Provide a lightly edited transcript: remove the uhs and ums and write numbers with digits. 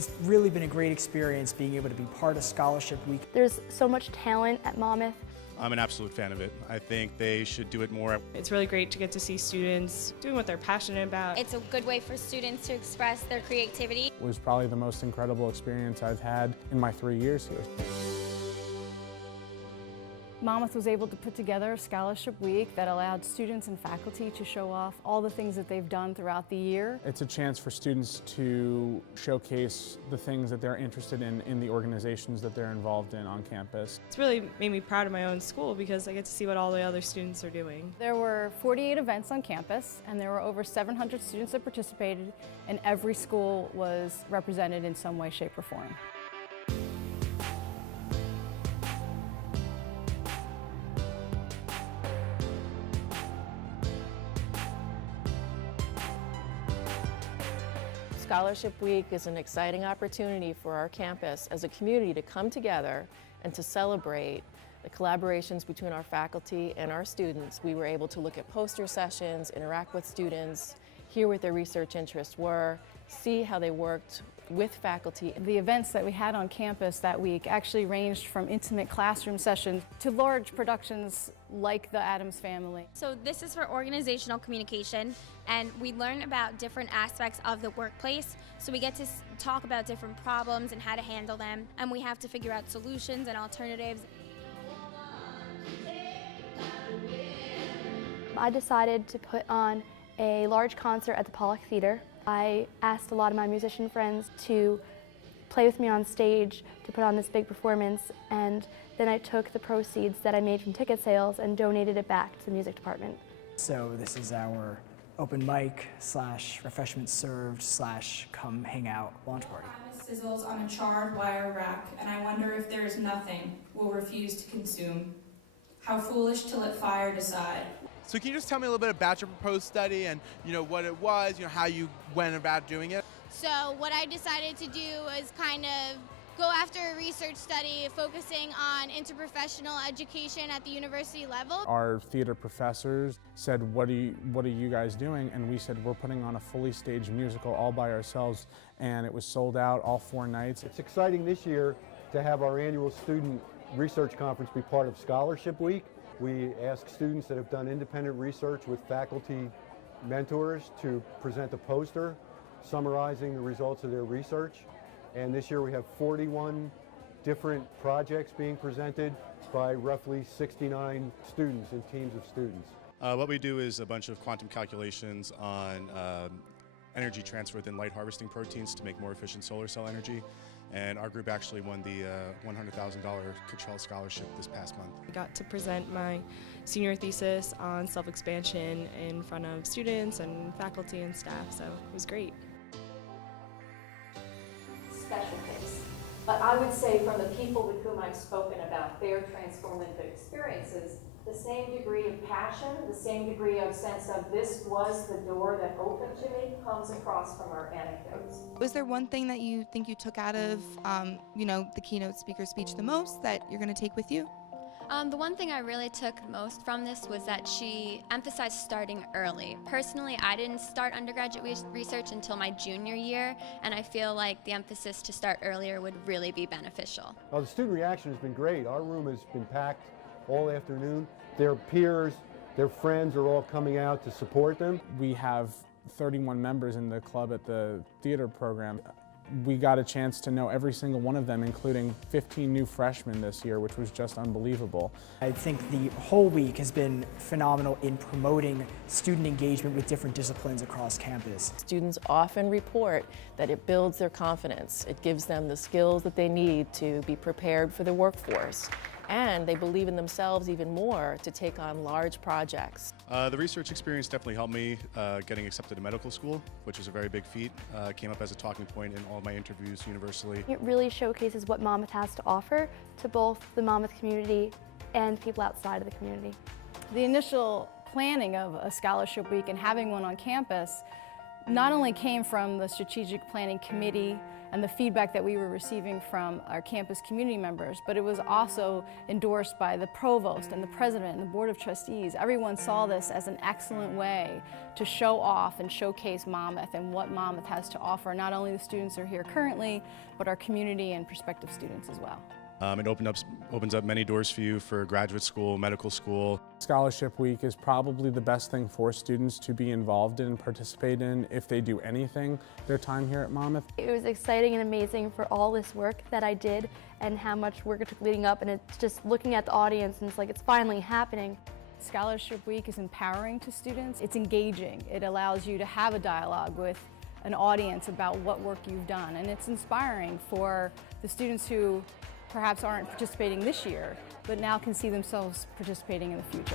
It's really been a great experience being able to be part of Scholarship Week. There's so much talent at Monmouth. I'm an absolute fan of it. I think they should do it more. It's really great to get to see students doing what they're passionate about. It's a good way for students to express their creativity. It was probably the most incredible experience I've had in my 3 years here. Monmouth was able to put together a scholarship week that allowed students and faculty to show off all the things that they've done throughout the year. It's a chance for students to showcase the things that they're interested in the organizations that they're involved in on campus. It's really made me proud of my own school because I get to see what all the other students are doing. There were 48 events on campus, and there were over 700 students that participated, and every school was represented in some way, shape, or form. Scholarship Week is an exciting opportunity for our campus as a community to come together and to celebrate the collaborations between our faculty and our students. We were able to look at poster sessions, interact with students, hear what their research interests were, see how they worked with faculty. The events that we had on campus that week actually ranged from intimate classroom sessions to large productions like The Addams Family. So this is for organizational communication, and we learn about different aspects of the workplace. So we get to talk about different problems and how to handle them, and we have to figure out solutions and alternatives. I decided to put on a large concert at the Pollock Theater. I asked a lot of my musician friends to play with me on stage to put on this big performance, and then I took the proceeds that I made from ticket sales and donated it back to the music department. So this is our open mic / refreshments served / come hang out launch party. Sizzles on a charred wire rack, and I wonder if there is nothing we'll refuse to consume. How foolish to let fire decide. So can you just tell me a little bit about your proposed study and what it was, how you went about doing it? So what I decided to do was kind of go after a research study focusing on interprofessional education at the university level. Our theater professors said, what are you guys doing? And we said, we're putting on a fully staged musical all by ourselves, and it was sold out all 4 nights. It's exciting this year to have our annual student research conference be part of Scholarship Week. We ask students that have done independent research with faculty mentors to present a poster summarizing the results of their research. And this year we have 41 different projects being presented by roughly 69 students and teams of students. What we do is a bunch of quantum calculations on energy transfer within light harvesting proteins to make more efficient solar cell energy. And our group actually won the $100,000 Cottrell Scholarship this past month. I got to present my senior thesis on self-expansion in front of students and faculty and staff, so it was great. Special case. But I would say from the people with whom I've spoken about their transformative experiences, the same degree of passion, the same degree of sense of this was the door that opened to me comes across from our anecdotes. Was there one thing that you think you took out of, the keynote speaker speech the most that you're going to take with you? The one thing I really took most from this was that she emphasized starting early. Personally, I didn't start undergraduate research until my junior year, and I feel like the emphasis to start earlier would really be beneficial. Well, the student reaction has been great. Our room has been packed all afternoon. Their peers, their friends are all coming out to support them. We have 31 members in the club at the theater program. We got a chance to know every single one of them, including 15 new freshmen this year, which was just unbelievable. I think the whole week has been phenomenal in promoting student engagement with different disciplines across campus. Students often report that it builds their confidence. It gives them the skills that they need to be prepared for the workforce. And they believe in themselves even more to take on large projects. The research experience definitely helped me getting accepted to medical school, which is a very big feat. Came up as a talking point in all of my interviews universally. It really showcases what Monmouth has to offer to both the Monmouth community and people outside of the community. The initial planning of a scholarship week and having one on campus not only came from the strategic planning committee and the feedback that we were receiving from our campus community members, but it was also endorsed by the provost and the president and the board of trustees. Everyone saw this as an excellent way to show off and showcase Monmouth and what Monmouth has to offer, not only the students who are here currently, but our community and prospective students as well. It opens up many doors for you for graduate school, medical school. Scholarship Week is probably the best thing for students to be involved in and participate in if they do anything their time here at Monmouth. It was exciting and amazing for all this work that I did and how much work it took leading up, and it's just looking at the audience and it's like it's finally happening. Scholarship Week is empowering to students. It's engaging. It allows you to have a dialogue with an audience about what work you've done, and it's inspiring for the students who perhaps aren't participating this year, but now can see themselves participating in the future.